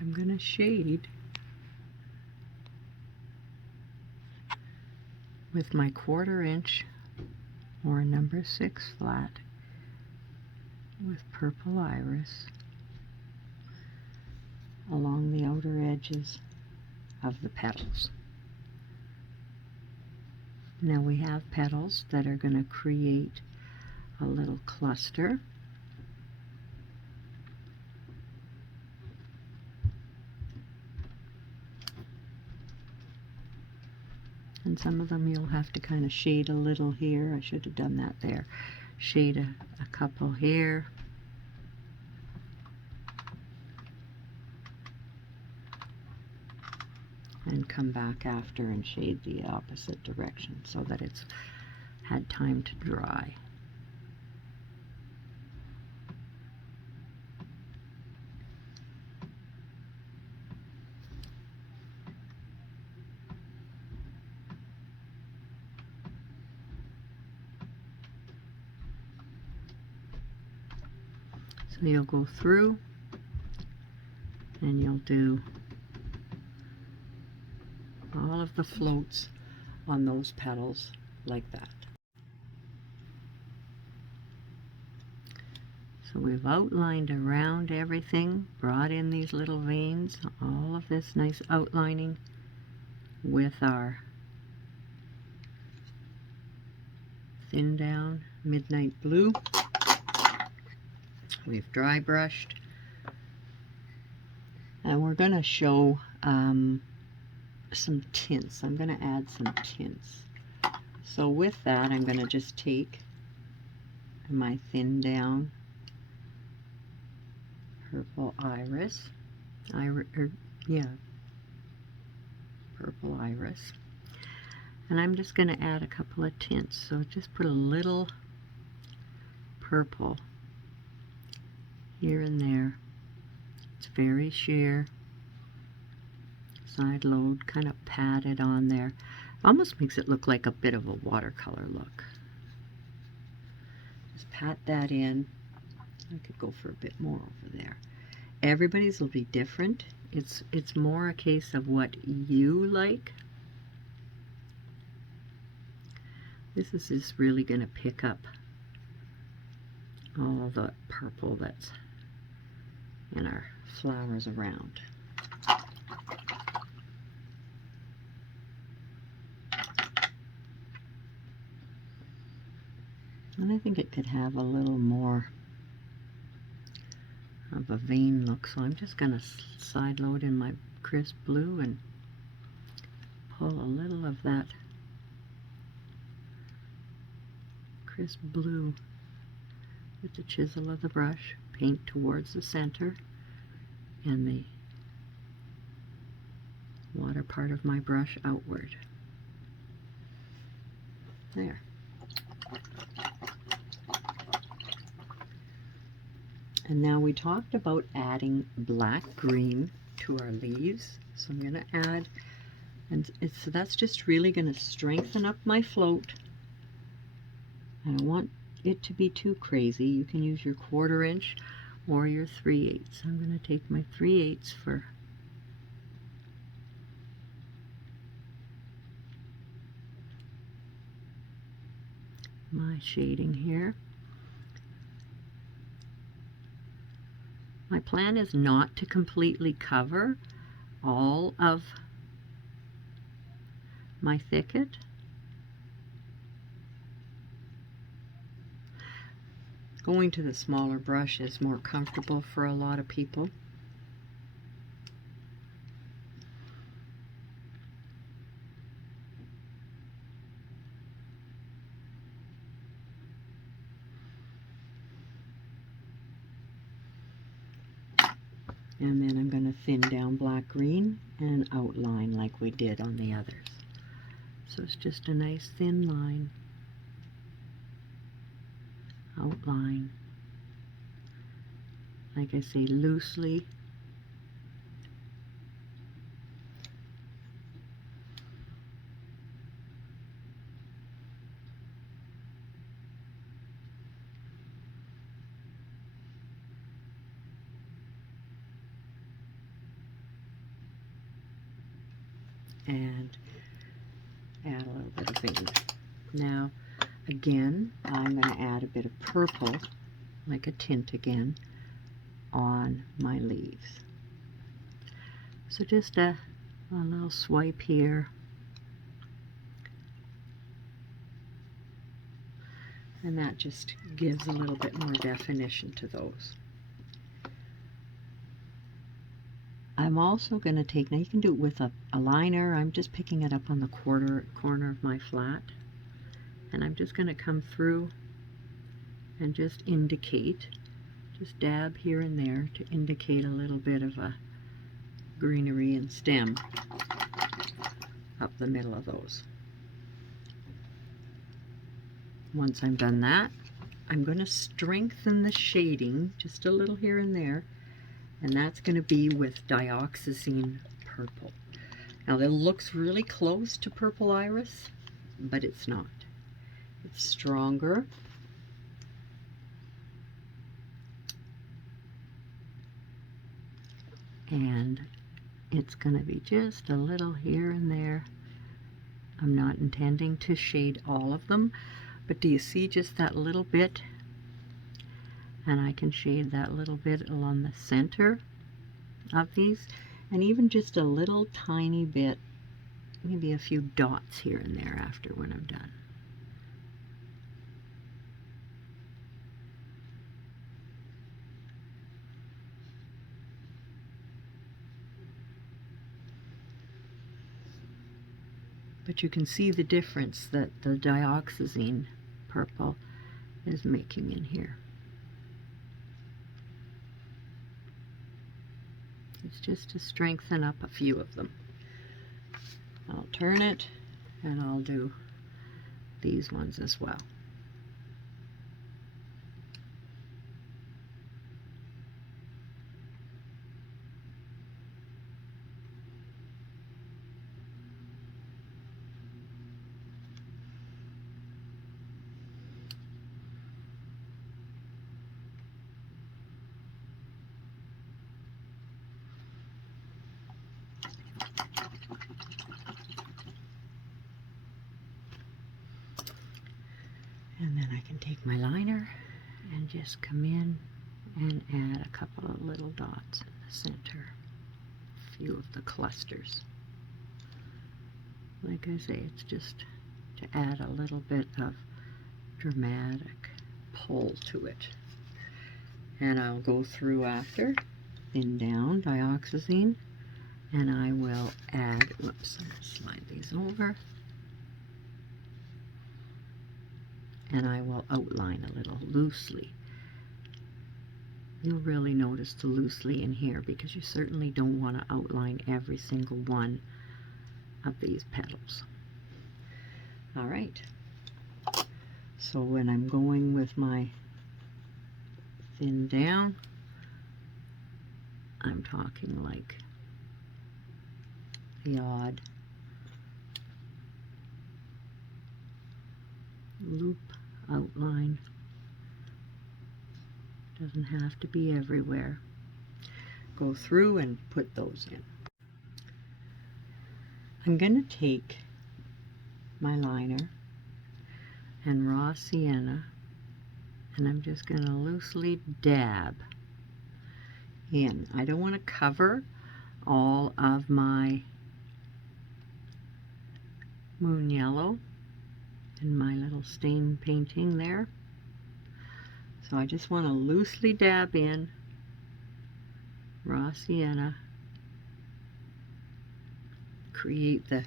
I'm going to shade with my 1/4 inch or number 6 flat with purple iris along the outer edges of the petals. Now we have petals that are going to create a little cluster. And some of them you'll have to kind of shade a little here. I should have done that there. Shade a couple here. And come back after and shade the opposite direction so that it's had time to dry. So you'll go through and you'll do all of the floats on those petals like that. So we've outlined around everything, brought in these little veins, all of this nice outlining with our thin down midnight blue. We've dry brushed, and we're going to show some tints. I'm going to add some tints. So with that, I'm going to just take my thin down purple iris, purple iris, and I'm just going to add a couple of tints. So just put a little purple here and there. It's very sheer, side load, kind of padded on there. Almost makes it look like a bit of a watercolor look. Just pat that in. I could go for a bit more over there. Everybody's will be different. It's more a case of what you like. This is just really going to pick up all the purple that's in our flowers around. And I think it could have a little more of a vein look, so I'm just going to side load in my crisp blue and pull a little of that crisp blue with the chisel of the brush, paint towards the center and the water part of my brush outward. There. And now we talked about adding black green to our leaves. So I'm going to add, and so that's just really going to strengthen up my float. I don't want it to be too crazy. You can use your 1/4 inch or your 3/8. I'm going to take my 3/8 for my shading here. My plan is not to completely cover all of my thicket. Going to the smaller brush is more comfortable for a lot of people. And then I'm going to thin down black green and outline like we did on the others. So it's just a nice thin line, outline, like I say, loosely. and add a little bit of green. Now, again, I'm going to add a bit of purple, like a tint again, on my leaves. So just a little swipe here. And that just gives a little bit more definition to those. I'm also going to take, now you can do it with a liner. I'm just picking it up on the corner of my flat. And I'm just going to come through and just indicate, just dab here and there to indicate a little bit of a greenery and stem up the middle of those. Once I'm done that, I'm going to strengthen the shading just a little here and there, and that's going to be with dioxazine purple. Now that looks really close to purple iris, but it's not. It's stronger. And it's going to be just a little here and there. I'm not intending to shade all of them, but do you see just that little bit? And I can shade that little bit along the center of these, and even just a little tiny bit, maybe a few dots here and there after when I'm done. But you can see the difference that the dioxazine purple is making in here. It's just to strengthen up a few of them. I'll turn it and I'll do these ones as well. And then I can take my liner and just come in and add a couple of little dots in the center, a few of the clusters. Like I say, it's just to add a little bit of dramatic pull to it. And I'll go through after, thin down dioxazine, and I will add, whoops, I'm going to slide these over. And I will outline a little loosely. You'll really notice the loosely in here because you certainly don't want to outline every single one of these petals. All right. So when I'm going with my thin down, I'm talking like the odd loop outline. Doesn't have to be everywhere. Go through and put those in. I'm going to take my liner and raw sienna, and I'm just going to loosely dab in. I don't want to cover all of my moon yellow and my little stain painting there. So I just want to loosely dab in raw sienna, create the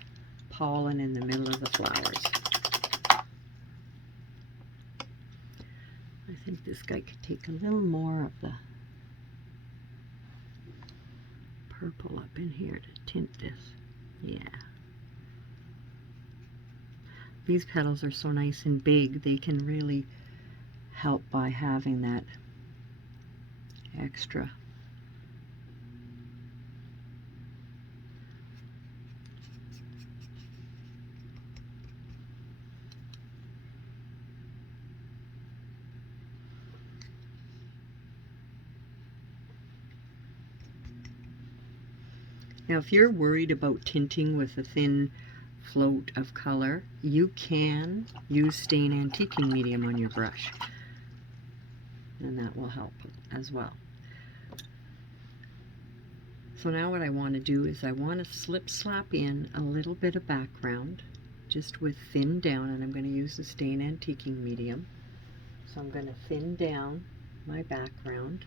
pollen in the middle of the flowers. I think this guy could take a little more of the purple up in here to tint this. Yeah. These petals are so nice and big, they can really help by having that extra. Now, if you're worried about tinting with a thin float of color, you can use stain antiquing medium on your brush, and that will help as well. So now what I want to do is I want to slap in a little bit of background, just with thin down, and I'm going to use the stain antiquing medium. So I'm going to thin down my background.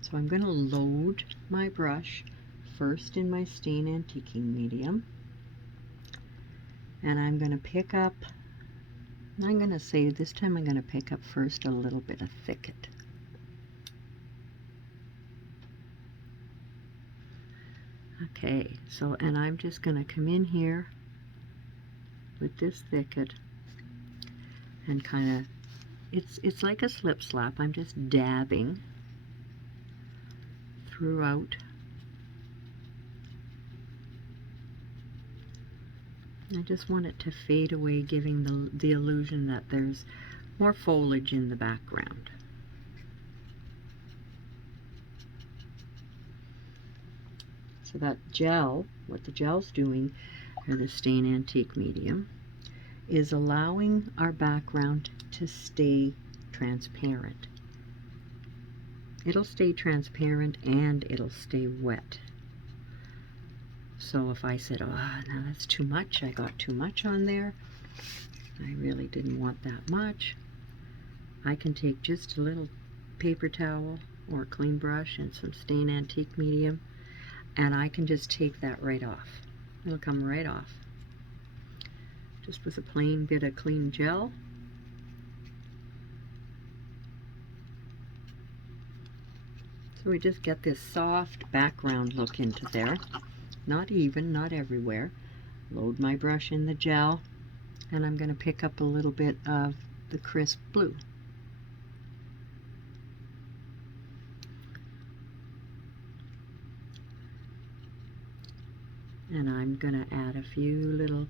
So I'm going to load my brush first in my stain antiquing medium, and I'm going to pick up, I'm going to say this time I'm going to pick up first a little bit of thicket. Okay, so, and I'm just going to come in here with this thicket and kind of, it's like a slip slap. I'm just dabbing throughout. I just want it to fade away, giving the illusion that there's more foliage in the background. So that gel, what the gel's doing, or the stain antique medium, is allowing our background to stay transparent. It'll stay transparent and it'll stay wet. So if I said, oh, now that's too much, I got too much on there, I really didn't want that much, I can take just a little paper towel or a clean brush and some stain antique medium, and I can just take that right off. It'll come right off. Just with a plain bit of clean gel. So we just get this soft background look into there. Not even, not everywhere. Load my brush in the gel, and I'm going to pick up a little bit of the crisp blue. And I'm going to add a few little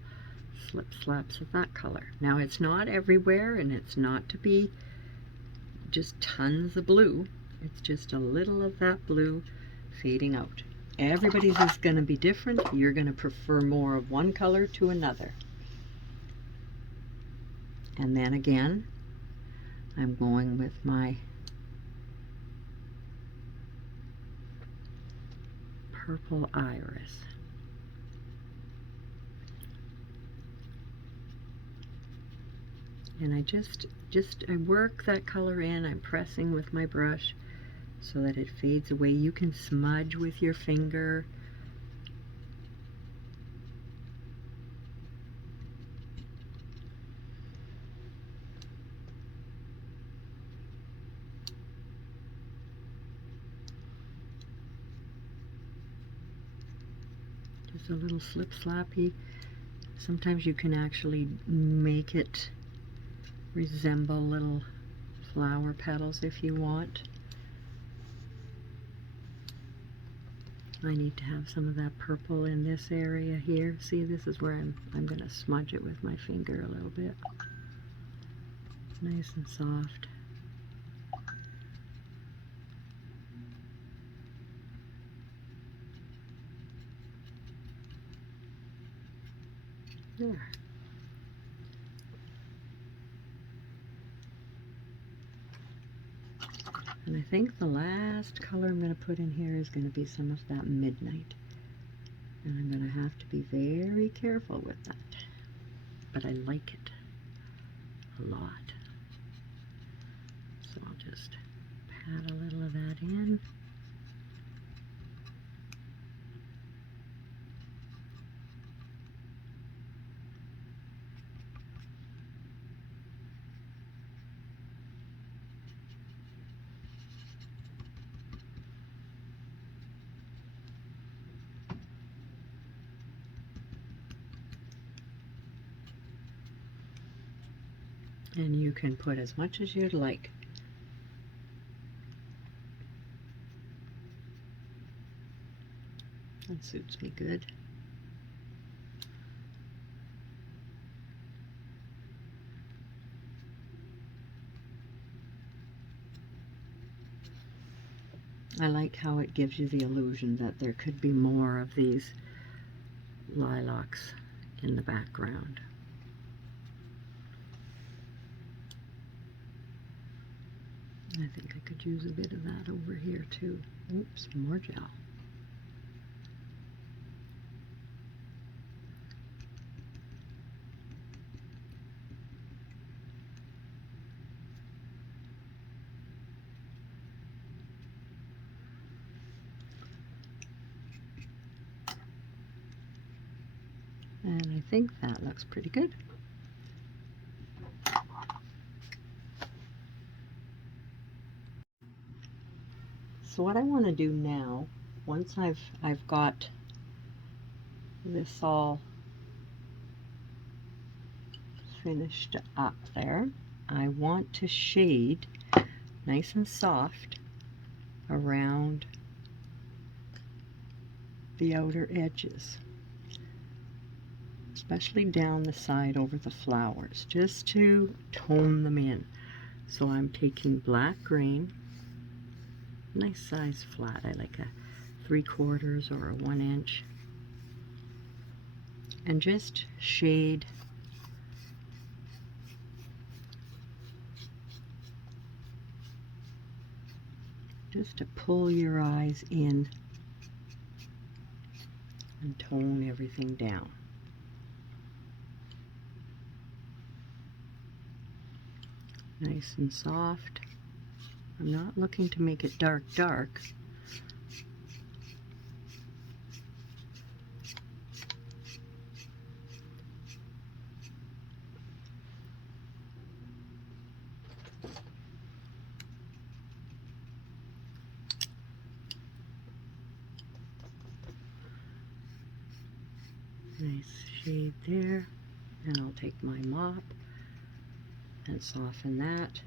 slip slaps of that color. Now it's not everywhere, and it's not to be just tons of blue. It's just a little of that blue fading out. Everybody's is going to be different. You're going to prefer more of one color to another. And then again, I'm going with my purple iris. And I just I work that color in. I'm pressing with my brush so that it fades away. You can smudge with your finger. Just a little slip slappy. Sometimes you can actually make it resemble little flower petals if you want. I need to have some of that purple in this area here. See, this is where I'm going to smudge it with my finger a little bit. Nice and soft. There. And I think the last color I'm going to put in here is going to be some of that midnight. And I'm going to have to be very careful with that. But I like it a lot. So I'll just pat a little of that in. And you can put as much as you'd like. That suits me good. I like how it gives you the illusion that there could be more of these lilacs in the background. I think I could use a bit of that over here too. Oops, more gel. And I think that looks pretty good. So what I want to do now, once I've got this all finished up there, I want to shade nice and soft around the outer edges, especially down the side over the flowers, just to tone them in. So I'm taking black green, nice size flat. I like a 3/4 or a 1 inch, and just shade just to pull your eyes in and tone everything down. Nice and soft. I'm not looking to make it dark, dark. Nice shade there. And I'll take my mop and soften that.